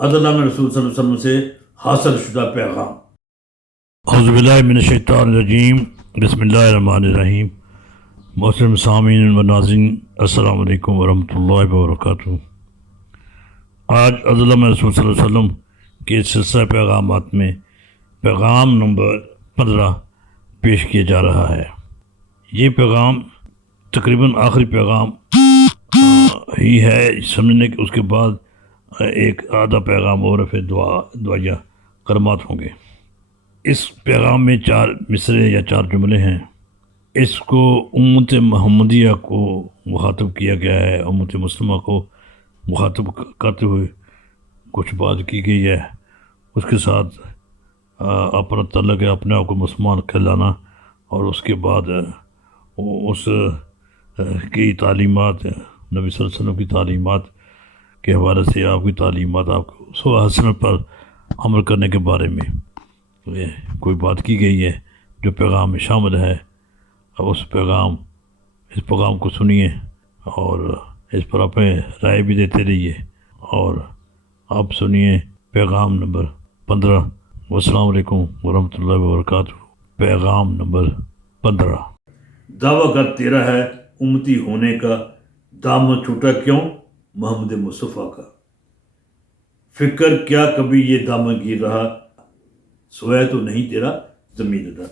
اللہ میں رسول صلی اللہ علیہ وسلم سے حاصل شدہ پیغام۔ اعوذ باللہ من الشیطان الرجیم، بسم اللہ الرحمن الرحیم۔ محترم سامعین و ناظرین، السلام علیکم ورحمۃ اللہ وبرکاتہ۔ آج اللہ میں رسول صلی اللہ علیہ وسلم کے سلسلہ پیغامات میں پیغام نمبر 15 پیش کیا جا رہا ہے۔ یہ پیغام تقریباً آخری پیغام ہی ہے، سمجھنے کہ اس کے بعد ایک آدھا پیغام اور پھر دعائیہ کلمات ہوں گے۔ اس پیغام میں 4 مصرے یا 4 جملے ہیں۔ اس کو امت محمدیہ کو مخاطب کیا گیا ہے، امت مسلمہ کو مخاطب کرتے ہوئے کچھ بات کی گئی ہے۔ اس کے ساتھ اپنا تعلق ہے اپنے آپ کو مسلمان کہلانا، اور اس کے بعد اس کی تعلیمات، نبی صلی اللہ علیہ وسلم کی تعلیمات کے حوالے سے آپ کی تعلیمات، آپ کو اسوہ حسنہ پر عمل کرنے کے بارے میں کوئی بات کی گئی ہے جو پیغام میں شامل ہے۔ اس پیغام کو سنیے اور اس پر اپنے رائے بھی دیتے رہیے، اور آپ سنیے پیغام نمبر 15۔ والسلام علیکم ورحمۃ اللہ وبرکاتہ۔ پیغام نمبر 15۔ دعویٰ کر تیرا ہے امتی ہونے کا، دامن چھوٹا کیوں محمد مصطفیٰ کا؟ فکر کیا کبھی یہ دامن گیر رہا، سویا تو نہیں تیرا زمین ادا۔